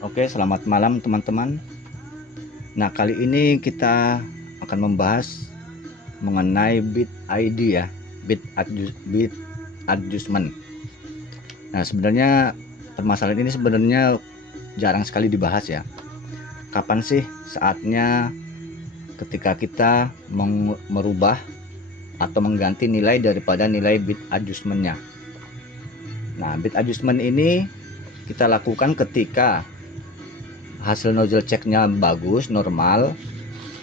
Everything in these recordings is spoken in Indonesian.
Oke, selamat malam teman-teman. Nah, kali ini kita akan membahas mengenai bit ID ya, bit adjustment. Nah, sebenarnya permasalahan ini sebenarnya jarang sekali dibahas ya. Kapan sih saatnya ketika kita merubah atau mengganti nilai daripada nilai bit adjustmentnya? Nah, bit adjustment ini kita lakukan ketika hasil nozzle checknya bagus, normal,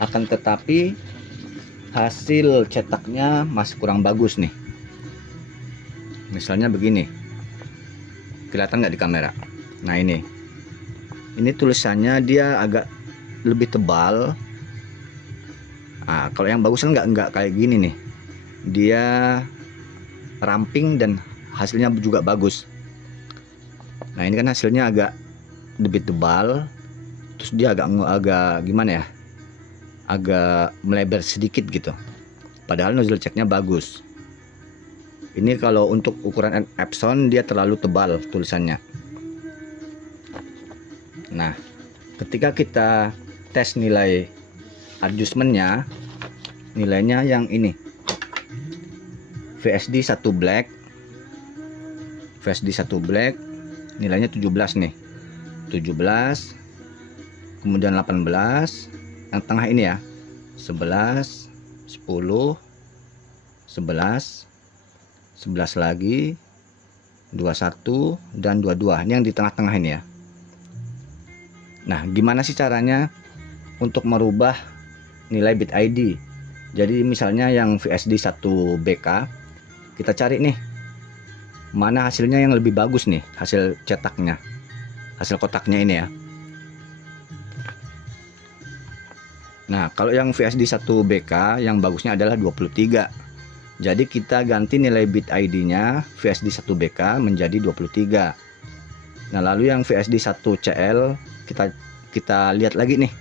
akan tetapi hasil cetaknya masih kurang bagus nih. Misalnya begini, kelihatan nggak di kamera? Nah, ini tulisannya dia agak lebih tebal. Nah, kalau yang bagus kan nggak kayak gini nih, dia ramping dan hasilnya juga bagus. Nah, ini kan hasilnya agak lebih tebal, terus dia agak gimana ya, agak melebar sedikit gitu, padahal nozzle checknya bagus. Ini kalau untuk ukuran Epson dia terlalu tebal tulisannya. Nah, ketika kita tes nilai adjustmentnya, nilainya yang ini VSD 1 black, nilainya 17 nih, 17, kemudian 18, yang tengah ini ya 11, 10, 11, 11 lagi, 21 dan 22. Ini yang di tengah-tengah ini ya. Nah, gimana sih caranya untuk merubah nilai bit ID? Jadi misalnya yang VSD 1 BK, kita cari nih mana hasilnya yang lebih bagus nih, hasil cetaknya, hasil kotaknya ini ya. Nah, kalau yang VSD 1 BK yang bagusnya adalah 23. Jadi kita ganti nilai bit ID-nya VSD 1 BK menjadi 23. Nah, lalu yang VSD 1 CL kita lihat lagi nih.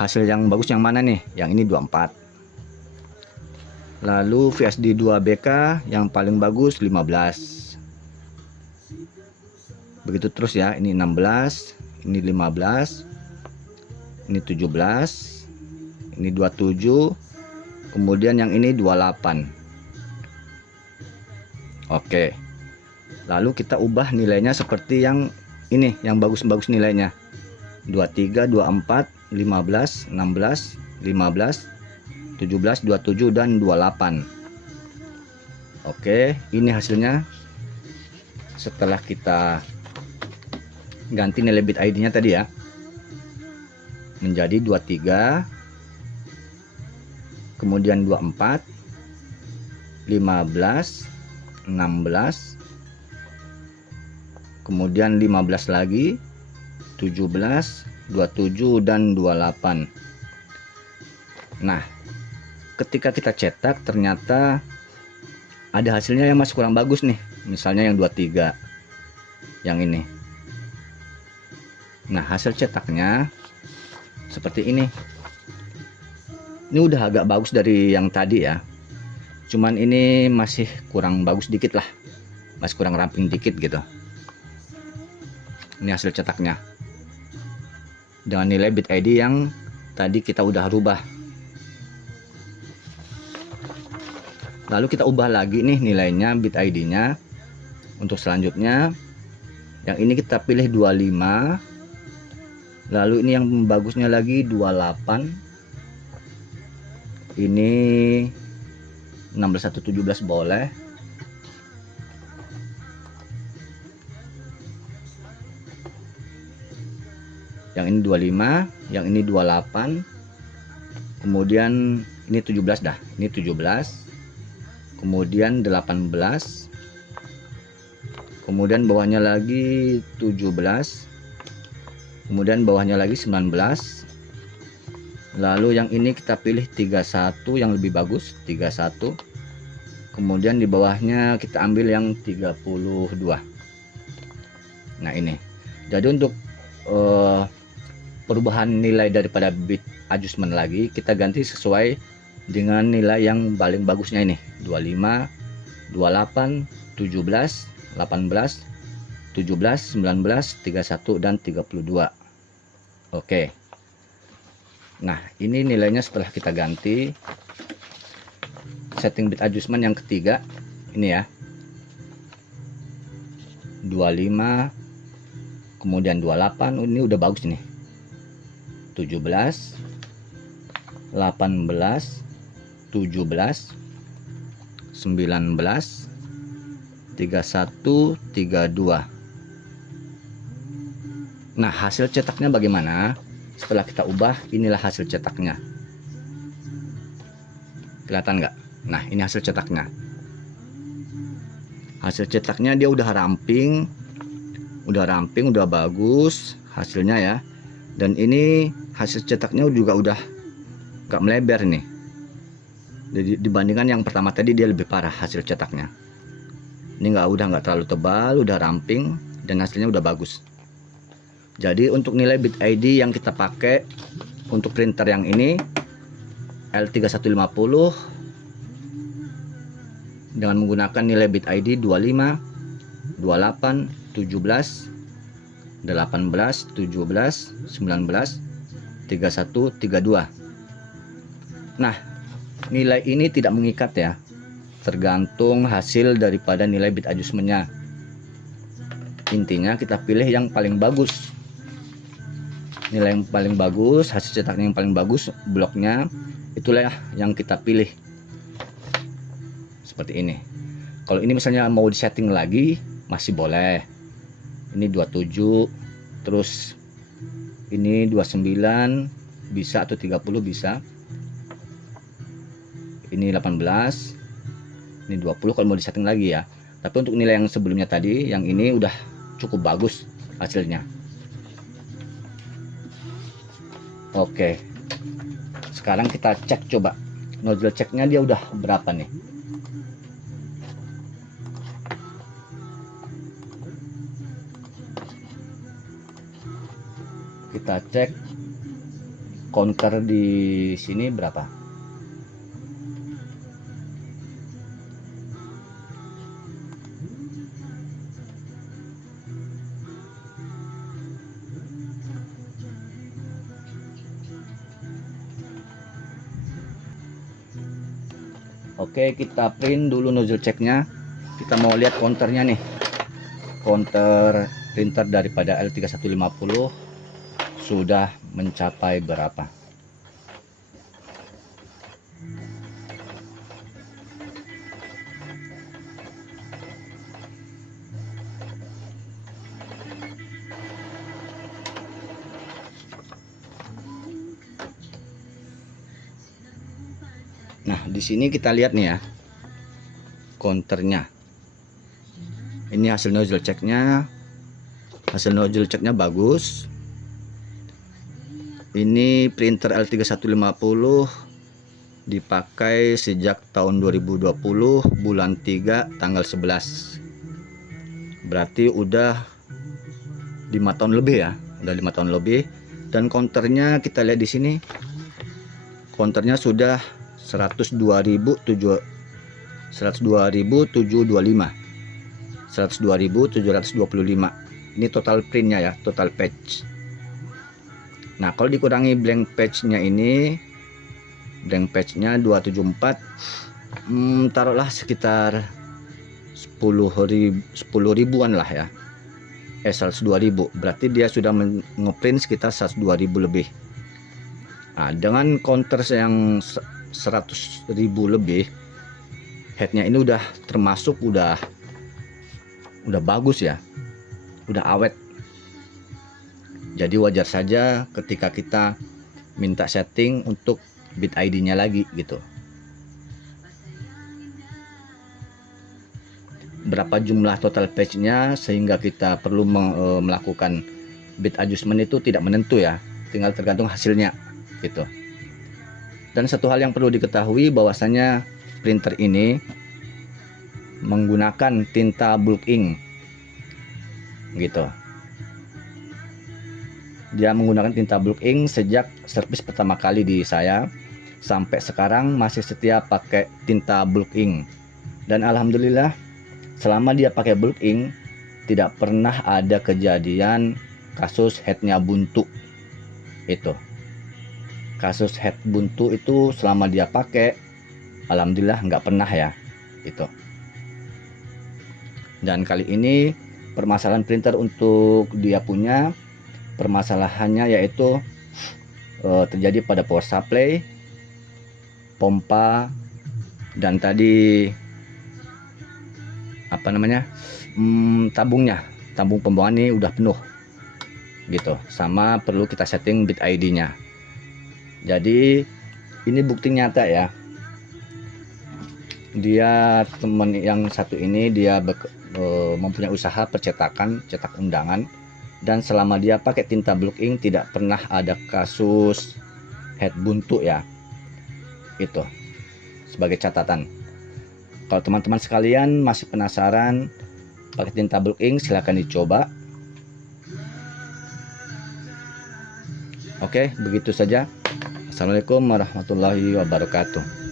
Hasil yang bagus yang mana nih? Yang ini 24. Lalu VSD 2 BK yang paling bagus 15. Begitu terus ya, ini 16, ini 15, ini 17, ini 27, kemudian yang ini 28. Oke, lalu kita ubah nilainya seperti yang ini, yang bagus-bagus nilainya 23, 24, 15, 16, 15, 17, 27 dan 28. Oke, ini hasilnya setelah kita ganti nilai bit ID nya tadi ya, menjadi 23, kemudian 24, 15, 16, kemudian 15 lagi, 17, 27 dan 28. Nah, ketika kita cetak ternyata ada hasilnya yang masih kurang bagus nih. Misalnya yang 23, yang ini. Nah, hasil cetaknya seperti ini. Ini udah agak bagus dari yang tadi ya, cuman ini masih kurang bagus dikit lah, masih kurang ramping dikit gitu. Ini hasil cetaknya dengan nilai bit ID yang tadi kita udah rubah. Lalu kita ubah lagi nih nilainya, bit ID nya untuk selanjutnya. Yang ini kita pilih 25, lalu ini yang bagusnya lagi 28, ini 16 atau 17 boleh. Yang ini 25, yang ini 28, kemudian ini 17 dah, ini 17, kemudian 18, kemudian bawahnya lagi 17, kemudian bawahnya lagi 19, lalu yang ini kita pilih 31 yang lebih bagus, 31, kemudian di bawahnya kita ambil yang 32. Nah, ini jadi untuk perubahan nilai daripada bit adjustment lagi kita ganti sesuai dengan nilai yang paling bagusnya ini, 25, 28, 17, 18, 17, 19, 31 dan 32. Oke. Nah, ini nilainya setelah kita ganti. Setting bit adjustment yang ketiga ini ya. 25, kemudian 28. Ini udah bagus nih. 17, 18, 17, 19, 31, 32. Nah, hasil cetaknya bagaimana? Setelah kita ubah, inilah hasil cetaknya. Kelihatan nggak? Nah, ini hasil cetaknya. Hasil cetaknya dia udah ramping, udah bagus hasilnya ya. Dan ini hasil cetaknya juga udah nggak melebar nih. Jadi dibandingkan yang pertama tadi dia lebih parah hasil cetaknya. Ini nggak terlalu tebal, udah ramping dan hasilnya udah bagus. Jadi untuk nilai bit ID yang kita pakai untuk printer yang ini L3150 dengan menggunakan nilai bit ID 25, 28, 17, 18, 17, 19, 31, 32. Nah, nilai ini tidak mengikat ya, tergantung hasil daripada nilai bit adjustmentnya. Intinya kita pilih yang paling bagus, nilai yang paling bagus, hasil cetaknya yang paling bagus, bloknya itulah yang kita pilih. Seperti ini. Kalau ini misalnya mau disetting lagi masih boleh. Ini 27, terus ini 29 bisa, atau 30 bisa. Ini 18, ini 20 kalau mau disetting lagi ya. Tapi untuk nilai yang sebelumnya tadi, yang ini udah cukup bagus hasilnya. Oke, sekarang kita cek coba nozzle checknya dia udah berapa nih. Kita cek counter di sini berapa. Oke, kita print dulu nozzle checknya. Kita mau lihat counternya nih. Counter printer daripada L3150 sudah mencapai berapa. Nah, di sini kita lihat nih ya, counternya. Ini hasil nozzle checknya. Hasil nozzle checknya bagus. Ini printer L3150 dipakai sejak tahun 2020 bulan 3 tanggal 11. Berarti udah 5 tahun lebih ya, udah 5 tahun lebih. Dan counternya kita lihat di sini, counternya sudah 102.725, 102.725. Ini total printnya ya, total page. Nah, kalau dikurangi blank page-nya ini, blank page-nya 274, taruhlah sekitar 10 ribuan lah ya. 102.000, berarti dia sudah ngeprint sekitar 102.000 lebih. Nah, dengan counter yang 100.000 lebih, headnya ini udah termasuk udah bagus ya, udah awet. Jadi wajar saja ketika kita minta setting untuk bit ID-nya lagi gitu. Berapa jumlah total page-nya sehingga kita perlu melakukan bit adjustment itu tidak menentu ya, tinggal tergantung hasilnya gitu. Dan satu hal yang perlu diketahui bahwasanya printer ini menggunakan tinta bulk ink gitu. Dia menggunakan tinta bulk ink sejak servis pertama kali di saya sampai sekarang masih setia pakai tinta bulk ink. Dan alhamdulillah selama dia pakai bulk ink, tidak pernah ada kejadian kasus headnya buntu. Itu kasus head buntu itu selama dia pakai, alhamdulillah nggak pernah ya. Itu. Dan kali ini permasalahan printer untuk dia punya permasalahannya yaitu terjadi pada power supply, pompa, dan tadi apa namanya, tabung pembuangan ini udah penuh gitu. Sama perlu kita setting bit ID nya. Jadi ini bukti nyata ya, dia teman yang satu ini dia mempunyai usaha percetakan, cetak undangan, dan selama dia pakai tinta block ink tidak pernah ada kasus head buntu ya. Itu sebagai catatan. Kalau teman-teman sekalian masih penasaran pakai tinta block ink, silahkan dicoba. Oke, begitu saja. Assalamualaikum warahmatullahi wabarakatuh.